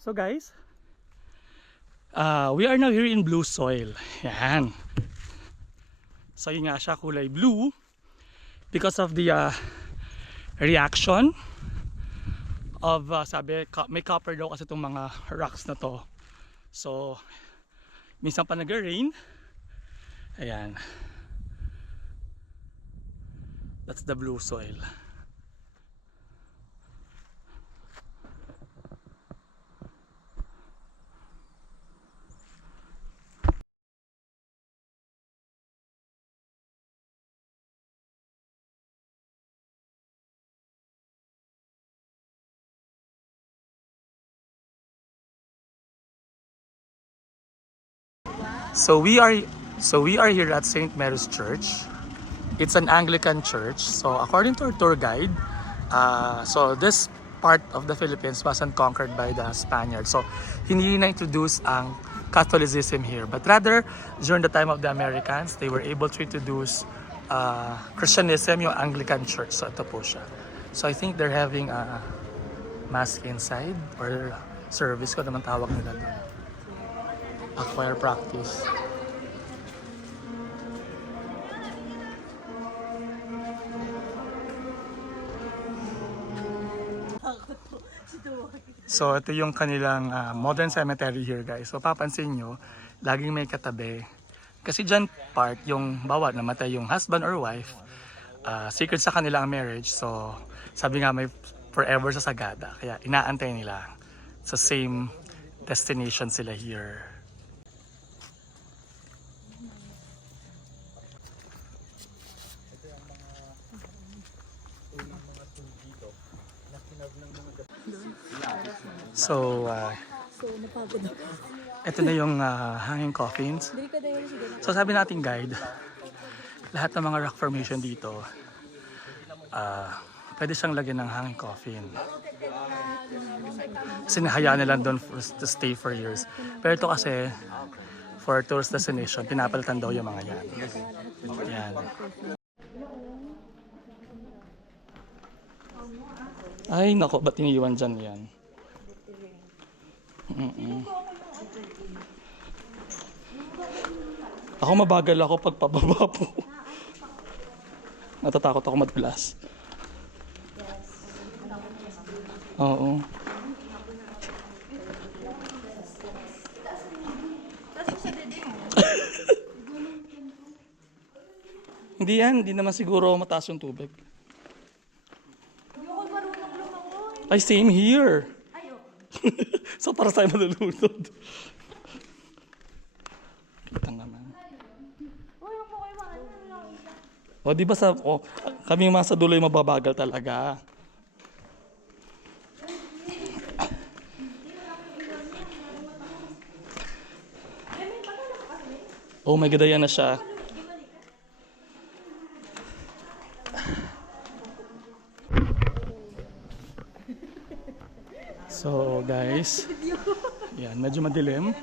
So guys, we are now here in Blue Soil. Yan. So yun nga siya, kulay blue because of the reaction of sabi may copper daw kasi itong mga rocks na to. So minsan pa nag-rain. Ayan. That's the Blue Soil. So we are here at St. Mary's Church. It's an Anglican church. So according to our tour guide, so this part of the Philippines wasn't conquered by the Spaniards. So hindi na-introduce ang Catholicism here, but rather during the time of the Americans, they were able to introduce Christianism, yung Anglican church. So ito po siya. So I think they're having a mass inside or service ko naman tawag nila doon. A choir practice. So ito yung kanilang modern cemetery here guys. So papansin nyo, laging may katabi. Kasi dyan part yung bawa namatay yung husband or wife. Secret sa kanila ang marriage. So sabi nga may forever sa Sagada. Kaya inaantay nila sa same destination sila here. So, ito na yung hanging coffins. So sabi nating guide, lahat ng mga rock formation dito, pwede siyang lagyan ng hanging coffin. Kasi nahayaan nila doon to stay for years. Pero ito kasi, for tourist destination, pinapalitan daw yung mga yan. Yan. Ay, nako, ba't iniiwan dyan yan? Ako mabagal ako pag pababa po. Natatakot ako madulas. Oo. Hindi naman siguro mataas yung tubig. Ay, same here. So para sa'yo malulunod. Kita naman. O di ba kami mga sa dulo yung mababagal talaga. Oh my God, ayan na siya. So guys, yan, medyo madilim.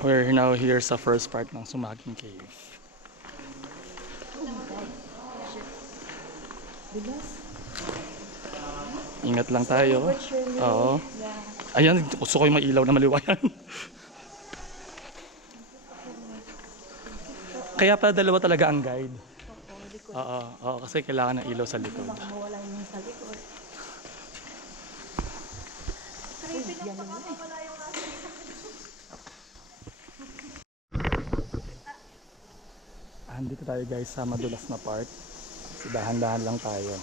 We're now here sa first part ng Sumaging Cave. Ingat lang tayo. Oo. Ayan, gusto ko yung mailaw na maliwayan. Kaya pala dalawa talaga ang guide. Oo, kasi kailangan ng ilaw sa likod. Andito tayo guys sa madulas na part. So, dahan-dahan lang tayo.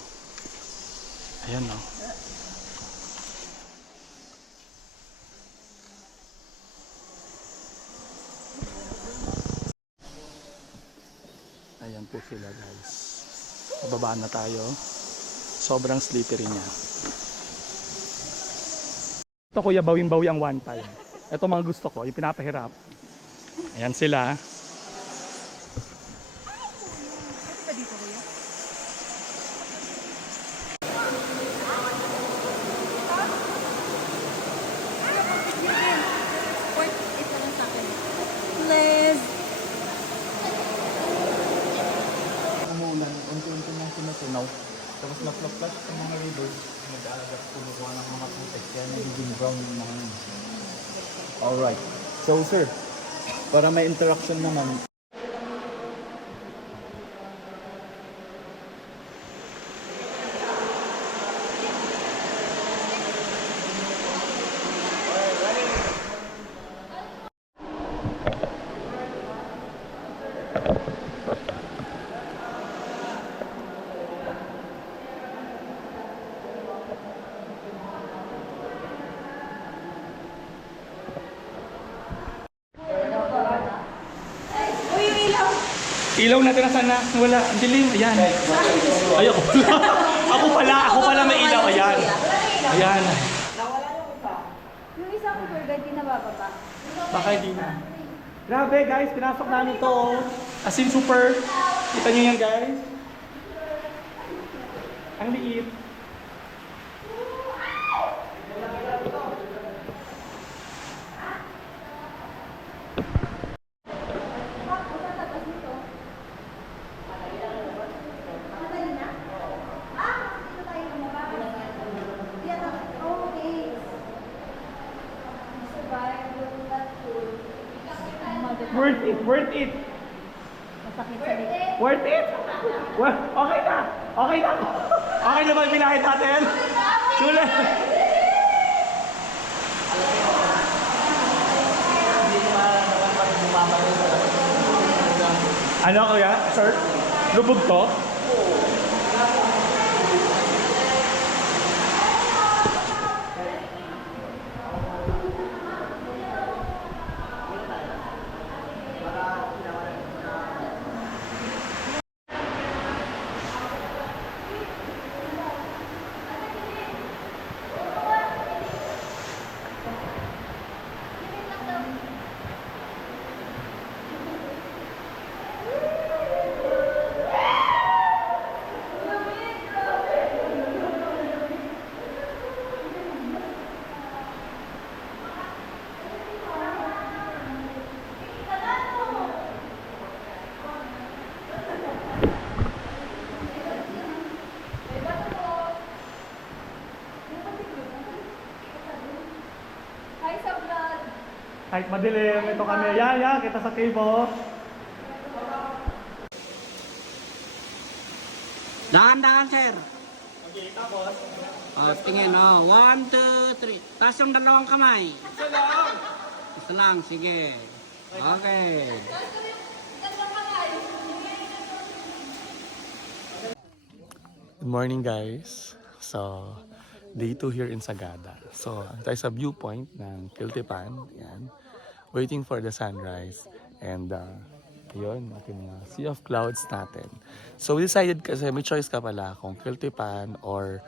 Ayan o. Ayan po sila guys. Babaan na tayo. Sobrang slippery niya. Ito kuya, bawing-bawi ang one time. Ito mga gusto ko, yung pinapahirap. Ayan sila. Umulan, unti-unti lang sinutunaw. Tapos na-flash sa mga rivers, nag-aagap puno Kukuha ng mga putek. Kaya nagiging brown yung mga yun. Alright. So sir, para may interaction naman, Ilaw natin na sana. Wala. Ang dilim. Ayan. Ay, ako pala. Ako pala may ilaw. Ayan. Ayan. Yung isang tour guide, di nabababa. Baka hindi na. Grabe guys, pinasok namin to. Oh. As in super. Kita nyo yan guys. Ang liit. Worth it, worth it. Masakit sa likod. Worth it? Okay na! Okay na! Okay na ba yung binahid natin? Sulit! Ano kuya? Sir? Lubog to? Hi sa vlog! Kahit madilim, ito kami. Yan, kita sa cave oh. Dahan-dahan, sir. Okay, tapos? Tingin, 1, 2, 3. Taas yung dalawang kamay. Isa lang. Isa lang, sige. Okay. Good morning guys. So, day 2 here in Sagada. So, tayo sa viewpoint ng Kiltipan. Yan. Waiting for the sunrise. And, yun, ating sea of clouds natin. So, we decided kasi may choice ka pala kung Kiltipan or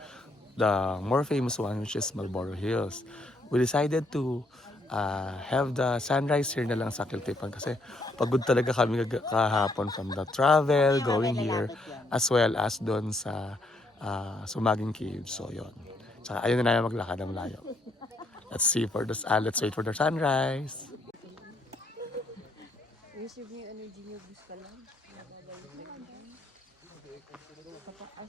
the more famous one which is Marlborough Hills. We decided to have the sunrise here na lang sa Kiltipan kasi pagod talaga kami kahapon from the travel, going here, as well as doon sa Sumaging Cave. So, yun. Tsaka ayun na namin maglakad ng layo. Let's wait for the sunrise. Reserve niyo yung energy niyo, bus ka lang. Kapag pa ba?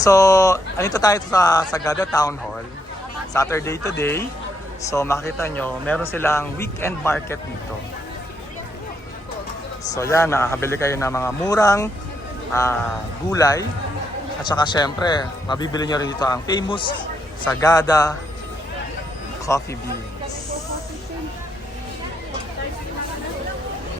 So, andito tayo sa Sagada Town Hall. Saturday today. So, makita nyo, meron silang weekend market dito. So, yan, nakakabili kayo ng mga murang gulay. At saka syempre, mabibili nyo rin dito ang famous Sagada Coffee Beans.